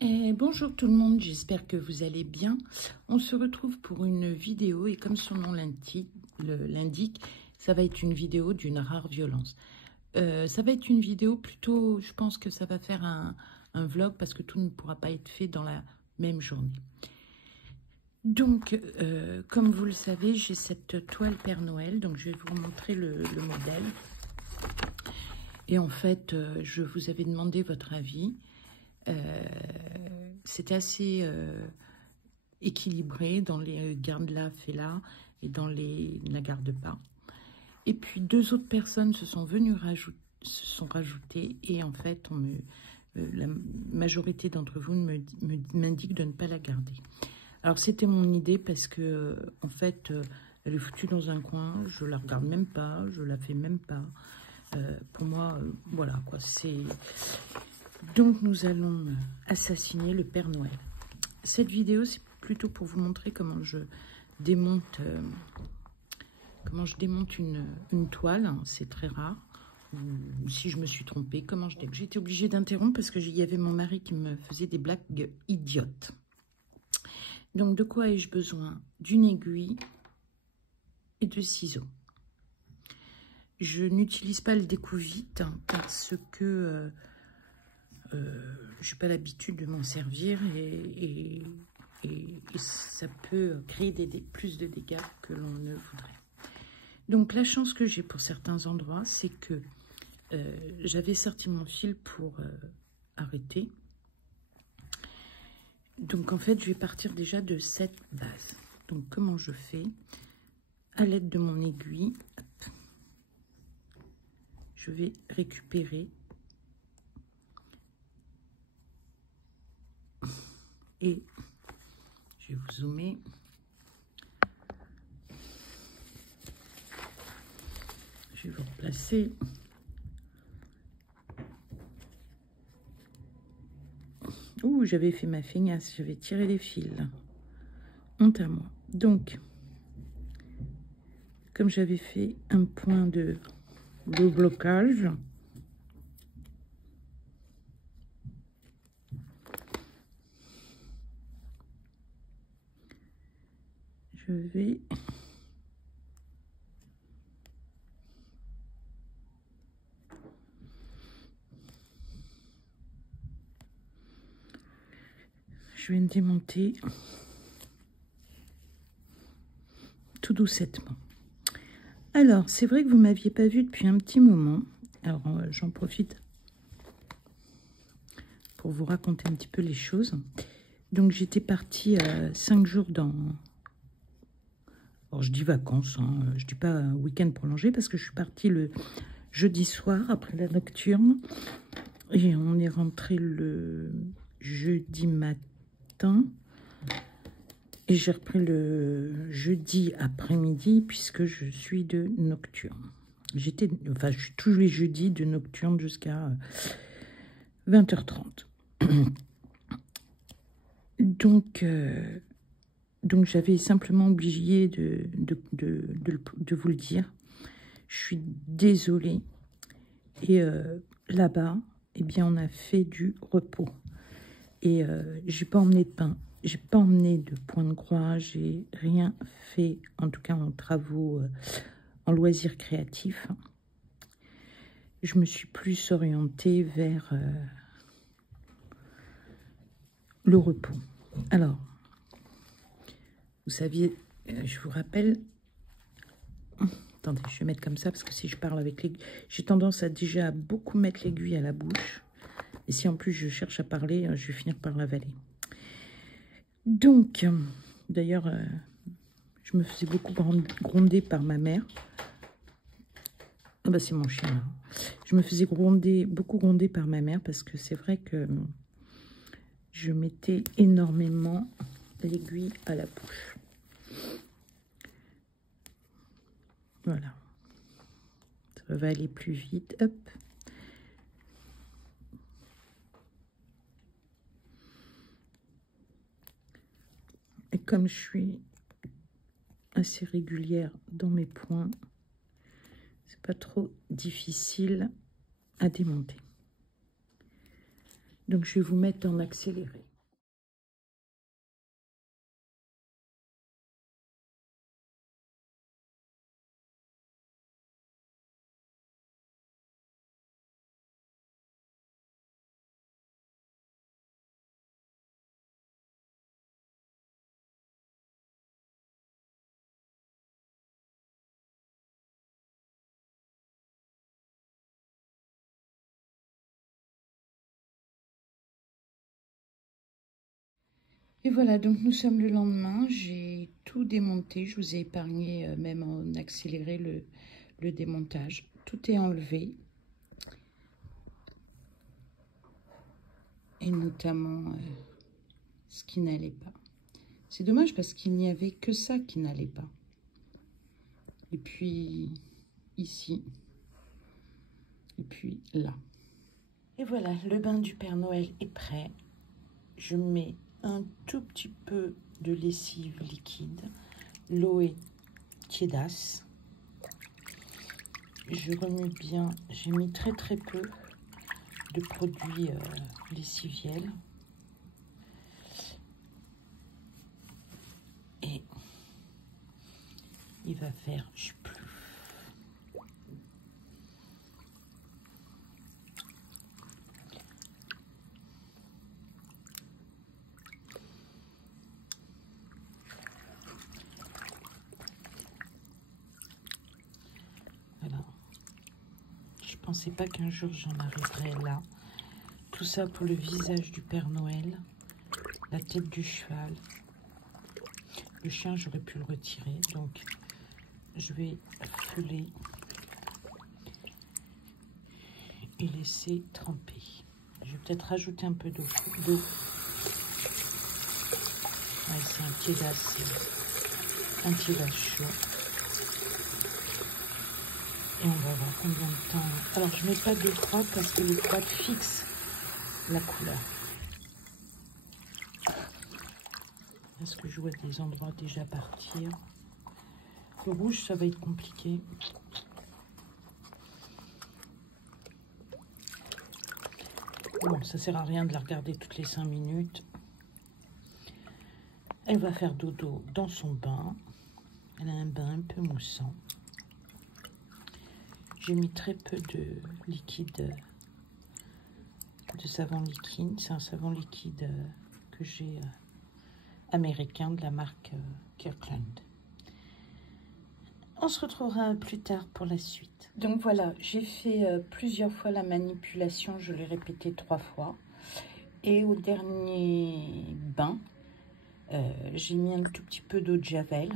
Bonjour tout le monde, j'espère que vous allez bien. On se retrouve pour une vidéo et comme son nom l'indique, ça va être une vidéo d'une rare violence. Ça va être une vidéo plutôt, je pense que ça va faire un vlog parce que tout ne pourra pas être fait dans la même journée. Donc, comme vous le savez, j'ai cette toile Père Noël, donc je vais vous montrer le modèle. Et en fait, je vous avais demandé votre avis. C'était assez équilibré dans les garde-la, fais-la et dans la garde-pas. Et puis deux autres personnes se sont rajoutées et en fait, la majorité d'entre vous m'indique de ne pas la garder. Alors c'était mon idée parce que en fait, elle est foutue dans un coin, je la regarde même pas, je la fais même pas. Pour moi, voilà quoi, c'est... Donc, nous allons assassiner le Père Noël. Cette vidéo, c'est plutôt pour vous montrer comment je démonte, une toile. C'est très rare. Ou si je me suis trompée, j'ai été obligée d'interrompre parce qu'il y avait mon mari qui me faisait des blagues idiotes. Donc, de quoi ai-je besoin? D'une aiguille et de ciseaux. Je n'utilise pas le découpe-vite parce que... je n'ai pas l'habitude de m'en servir et ça peut créer plus de dégâts que l'on ne voudrait. Donc la chance que j'ai pour certains endroits, c'est que j'avais sorti mon fil pour arrêter. Donc en fait, je vais partir déjà de cette base. Donc comment je fais? À l'aide de mon aiguille, hop, je vais récupérer et je vais vous zoomer. Je vais vous replacer. Ouh, j'avais fait ma feignasse, j'avais tiré les fils. Honte à moi. Donc, comme j'avais fait un point de blocage, je vais me démonter tout doucettement. Alors, c'est vrai que vous ne m'aviez pas vu depuis un petit moment. Alors, j'en profite pour vous raconter un petit peu les choses. Donc, j'étais partie 5 jours dans... Alors, je dis vacances, hein, je dis pas week-end prolongé, parce que je suis partie le jeudi soir, après la nocturne. Et on est rentré le jeudi matin. Et j'ai repris le jeudi après-midi, puisque je suis de nocturne. Je suis tous les jeudis de nocturne jusqu'à 20h30. Donc j'avais simplement oublié de vous le dire. Je suis désolée. Et là-bas, eh bien, on a fait du repos. Et j'ai pas emmené de pain. J'ai pas emmené de point de croix. J'ai rien fait, en tout cas en travaux, en loisirs créatifs. Je me suis plus orientée vers le repos. Alors, vous saviez, je vous rappelle... Attendez, je vais mettre comme ça parce que si je parle avec l'aiguille, j'ai tendance à déjà beaucoup mettre l'aiguille à la bouche. Et si en plus je cherche à parler, je vais finir par l'avaler. Donc, d'ailleurs, je me faisais beaucoup gronder par ma mère. Ah bah c'est mon chien. Là. Je me faisais beaucoup gronder par ma mère parce que c'est vrai que je mettais énormément l'aiguille à la bouche. Voilà. Ça va aller plus vite. Hop. Et comme je suis assez régulière dans mes points, c'est pas trop difficile à démonter. Donc je vais vous mettre en accéléré. Et voilà, donc nous sommes le lendemain. J'ai tout démonté. Je vous ai épargné, même en accéléré le démontage. Tout est enlevé. Et notamment ce qui n'allait pas. C'est dommage parce qu'il n'y avait que ça qui n'allait pas. Et puis ici. Et puis là. Et voilà, le bain du Père Noël est prêt. Je mets un tout petit peu de lessive liquide. L'eau est tiédasse. Je remue bien. J'ai mis très peu de produits lessiviels. Et il va faire, je sais plus. Voilà. Je pensais pas qu'un jour j'en arriverais là. Tout ça pour le visage du Père Noël, la tête du cheval. Le chien, j'aurais pu le retirer, donc je vais feuler et laisser tremper. Je vais peut-être rajouter un peu d'eau. Ouais, c'est un tiédas chaud. Et on va voir combien de temps. Alors, je ne mets pas d'eau froide parce que l'eau froide fixe la couleur. Est-ce que je vois des endroits déjà partir? Le rouge, ça va être compliqué. Bon, ça sert à rien de la regarder toutes les 5 minutes. Elle va faire dodo dans son bain. Elle a un bain un peu moussant. J'ai mis très peu de liquide, de savon liquide. C'est un savon liquide que j'ai américain de la marque Kirkland. On se retrouvera plus tard pour la suite. Donc voilà, j'ai fait plusieurs fois la manipulation, je l'ai répété 3 fois. Et au dernier bain, j'ai mis un tout petit peu d'eau de javel.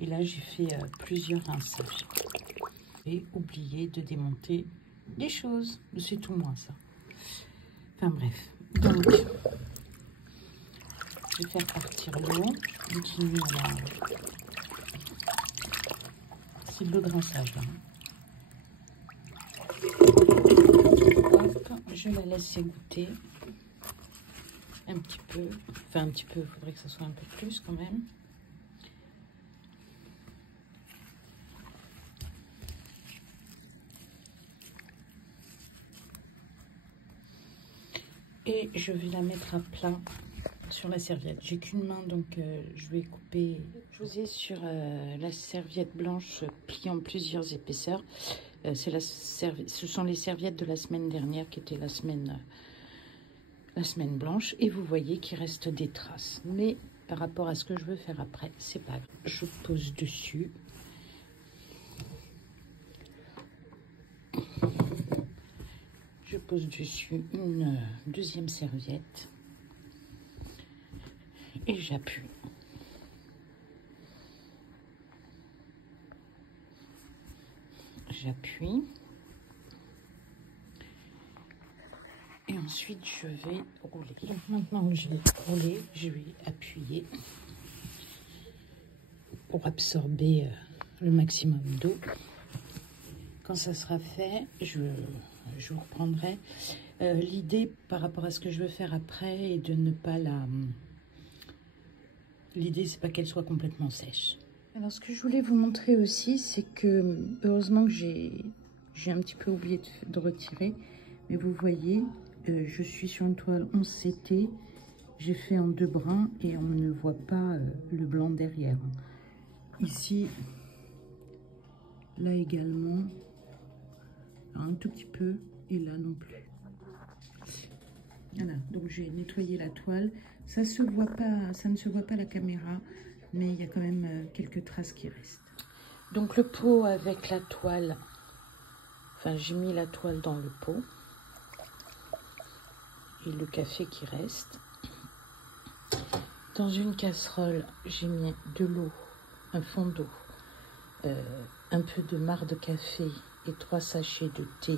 Et là, j'ai fait plusieurs rinçages. Et oublié de démonter des choses. C'est tout moi, ça. Enfin bref. Donc, je vais faire partir l'eau. Je continue à la... C'est de l'eau de rinçage, là. Hop, je la laisse égoutter. Un petit peu. Enfin, un petit peu, il faudrait que ça soit un peu plus quand même. Et je vais la mettre à plat sur la serviette. J'ai qu'une main, donc je vais couper. Je vous ai sur la serviette blanche pliée en plusieurs épaisseurs. Ce sont les serviettes de la semaine dernière qui étaient la semaine blanche. Et vous voyez qu'il reste des traces. Mais par rapport à ce que je veux faire après, c'est pas grave. Je pose dessus. Je pose dessus une deuxième serviette et j'appuie. J'appuie. Et ensuite, je vais rouler. Donc maintenant que j'ai roulé, je vais appuyer pour absorber le maximum d'eau. Quand ça sera fait, je vous reprendrai. L'idée par rapport à ce que je veux faire après est de ne pas la... L'idée, c'est pas qu'elle soit complètement sèche. Alors, ce que je voulais vous montrer aussi, c'est que, heureusement que j'ai un petit peu oublié de retirer, mais vous voyez, je suis sur une toile 11 CT, j'ai fait en 2 brins et on ne voit pas le blanc derrière. Ici, là également, un tout petit peu, et là non plus. Voilà, donc j'ai nettoyé la toile. Ça se voit pas, ça ne se voit pas à la caméra, mais il y a quand même quelques traces qui restent. Donc le pot avec la toile, enfin j'ai mis la toile dans le pot. et le café qui reste. Dans une casserole, j'ai mis de l'eau, un fond d'eau, un peu de marc de café et 3 sachets de thé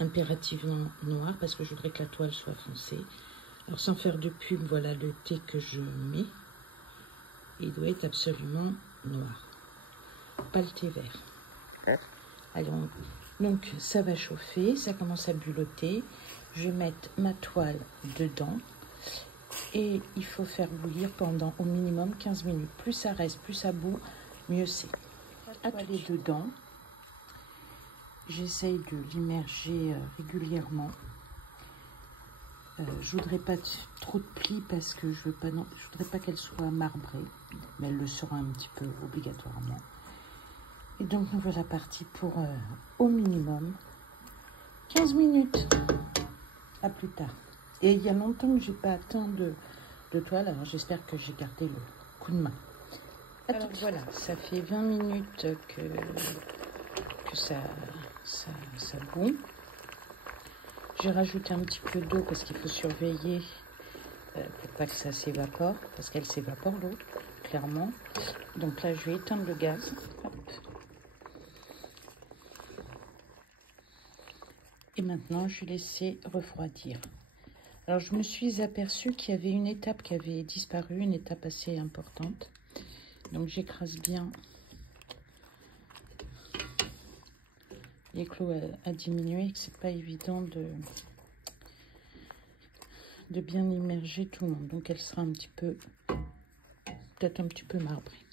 impérativement noir parce que je voudrais que la toile soit foncée. Alors sans faire de pub, voilà le thé que je mets. Il doit être absolument noir, pas le thé vert. Alors, donc ça va chauffer, ça commence à bulotter. Je vais mettre ma toile dedans et il faut faire bouillir pendant au minimum 15 minutes. Plus ça reste, plus ça bout, mieux c'est. La toile est dedans. J'essaye de l'immerger régulièrement. Je voudrais pas trop de plis parce que je voudrais pas qu'elle soit marbrée, mais elle le sera un petit peu obligatoirement. Et donc nous voilà partis pour au minimum 15 minutes. À plus tard. Et il y a longtemps que j'ai pas atteint de toile, alors j'espère que j'ai gardé le coup de main. Alors voilà, ça fait 20 minutes que ça bout. J'ai rajouté un petit peu d'eau parce qu'il faut surveiller pour pas que ça s'évapore, parce qu'elle s'évapore l'eau, clairement. Donc là, je vais éteindre le gaz. Hop. Et maintenant, je vais laisser refroidir. Alors, je me suis aperçue qu'il y avait une étape qui avait disparu, une étape assez importante. Donc, j'écrase bien. L'éclos a diminué et que c'est pas évident de bien immerger tout le monde. Donc, elle sera un petit peu, peut-être un petit peu marbrée.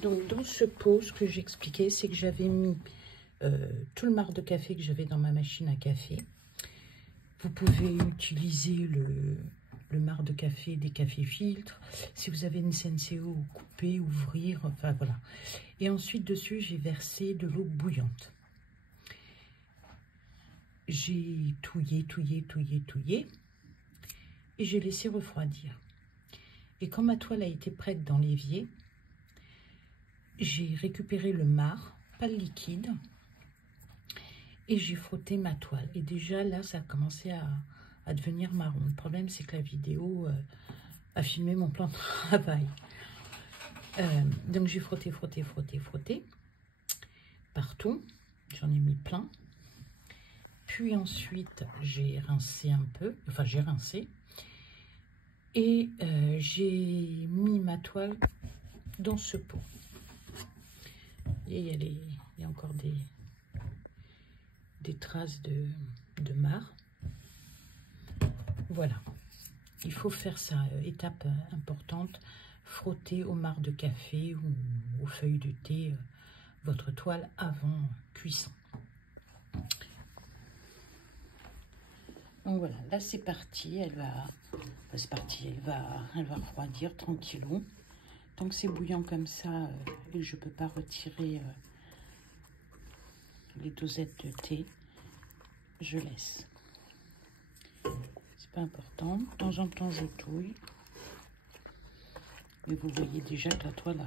Donc, dans ce pot, ce que j'expliquais, c'est que j'avais mis tout le marc de café que j'avais dans ma machine à café. Vous pouvez utiliser le marc de café des cafés filtres. Si vous avez une Senseo, couper, ouvrir, enfin voilà. Et ensuite, dessus, j'ai versé de l'eau bouillante. J'ai touillé. Et j'ai laissé refroidir. Et quand ma toile a été prête dans l'évier, j'ai récupéré le marc, pas le liquide, et j'ai frotté ma toile. Et déjà là, ça a commencé à devenir marron. Le problème, c'est que la vidéo a filmé mon plan de travail. Donc j'ai frotté partout. J'en ai mis plein. Puis ensuite, j'ai rincé un peu. Enfin, j'ai rincé. Et j'ai mis ma toile dans ce pot. Et il y a encore des traces de marc. Voilà. Il faut faire ça, étape importante, frotter au marc de café ou aux feuilles de thé votre toile avant cuisson. Donc voilà, là c'est parti, elle va refroidir tranquillou. Tant que c'est bouillant comme ça et je peux pas retirer les dosettes de thé, je laisse. C'est pas important. De temps en temps, je touille. Mais vous voyez déjà que la toile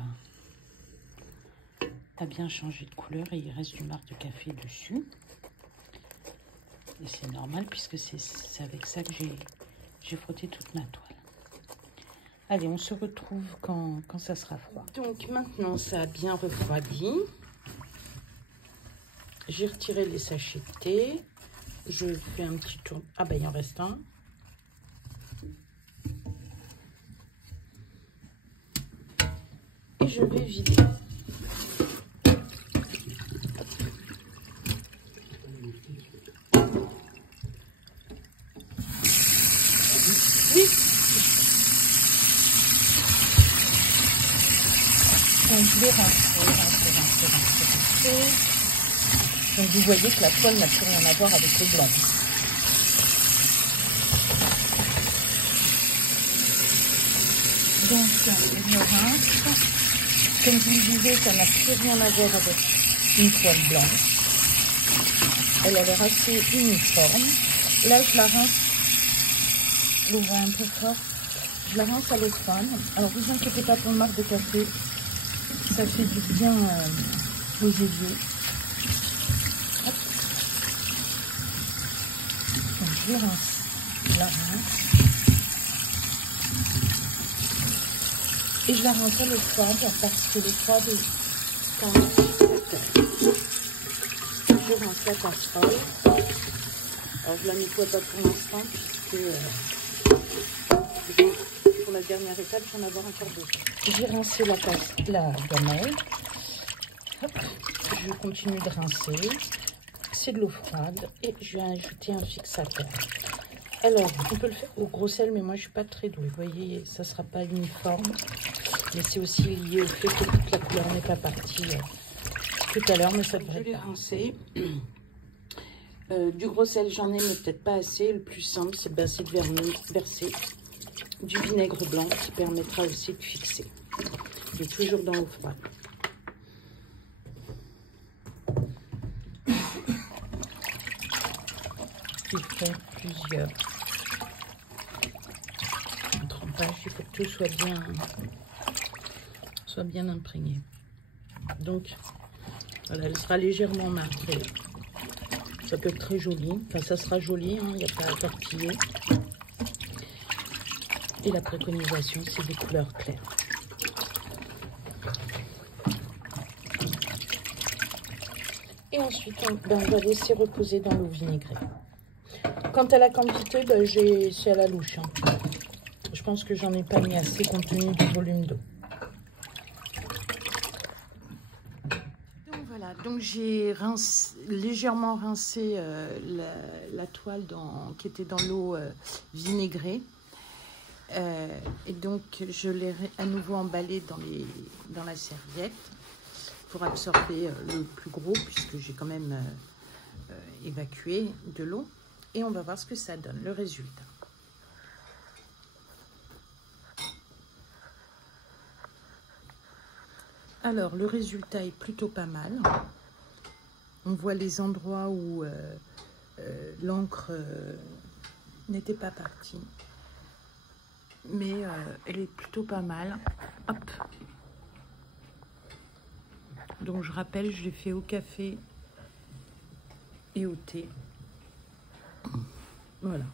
a bien changé de couleur et il reste du marc de café dessus. Et c'est normal puisque c'est avec ça que j'ai frotté toute ma toile. Allez, on se retrouve quand ça sera froid. Donc maintenant, ça a bien refroidi. J'ai retiré les sachets de thé. Je fais un petit tour. Ah ben, il en reste un. Et je vais vider. Oui. Donc je vais rincer. Donc vous voyez que la toile n'a plus rien à voir avec le blanc. Donc je rince. Comme je vous le disais, ça n'a plus rien à voir avec une toile blanche. Elle a l'air assez uniforme. Là je la rince. Je l'ouvre un peu fort. Je la rince à l'eau froide. Alors vous inquiétez pas pour le marc de café. Ça fait du bien aux éviers. Je rince Je la rince. Et je la rince à l'eau froide parce que l'eau froide est quand même fixateur. Je rince la casserole. Alors je la nettoie pas pour l'instant puisque pour la dernière étape, j'en ai avoir encore deux. J'ai rincé la gamelle. Hop, je continue de rincer. C'est de l'eau froide et je vais ajouter un fixateur. Alors, on peut le faire au gros sel, mais moi je suis pas très douée. Vous voyez, ça sera pas uniforme. Mais c'est aussi lié au fait que toute la couleur n'est pas partie tout à l'heure, mais ça devrait être rincé. Du gros sel, j'en ai, mais peut-être pas assez. Le plus simple, c'est de verser du vinaigre blanc qui permettra aussi de fixer. Et toujours dans l'eau froide. Il faut plusieurs trempages. Il faut que tout soit bien imprégné. Donc, voilà, elle sera légèrement marquée. Ça peut être très joli. Enfin, ça sera joli, hein, il n'y a pas à tortiller. Et la préconisation, c'est des couleurs claires. Et ensuite, on va laisser reposer dans l'eau vinaigrée. Quant à la quantité, c'est à la louche. Hein. Je pense que j'en ai pas mis assez compte tenu du volume d'eau. Donc voilà, donc j'ai légèrement rincé la toile qui était dans l'eau vinaigrée. Et donc je l'ai à nouveau emballée dans la serviette pour absorber le plus gros puisque j'ai quand même évacué de l'eau. Et on va voir ce que ça donne, le résultat. Alors, le résultat est plutôt pas mal. On voit les endroits où l'encre n'était pas partie. Mais elle est plutôt pas mal. Hop. Donc, je rappelle, je l'ai fait au café et au thé. Voilà.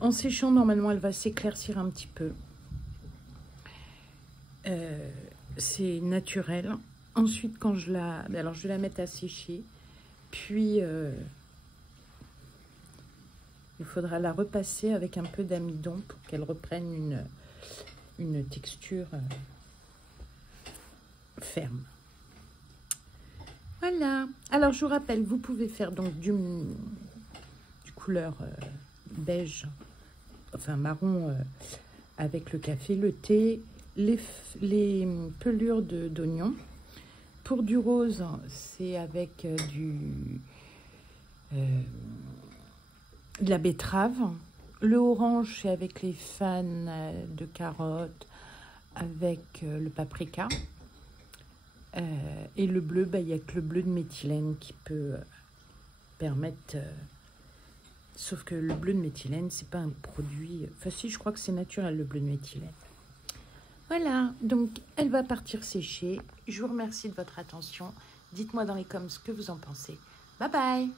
En séchant, normalement, elle va s'éclaircir un petit peu. C'est naturel. Ensuite, quand alors je vais la mettre à sécher. Puis, il faudra la repasser avec un peu d'amidon pour qu'elle reprenne une texture ferme. Voilà. Alors, je vous rappelle, vous pouvez faire donc du couleur beige, enfin marron, avec le café, le thé, les pelures d'oignon. Pour du rose, c'est avec de la betterave. Le orange, c'est avec les fans de carottes, avec le paprika. Et le bleu, il y a que le bleu de méthylène qui peut permettre... sauf que le bleu de méthylène, c'est pas un produit... Enfin si, je crois que c'est naturel, le bleu de méthylène. Voilà, donc elle va partir sécher. Je vous remercie de votre attention. Dites-moi dans les commentaires ce que vous en pensez. Bye bye!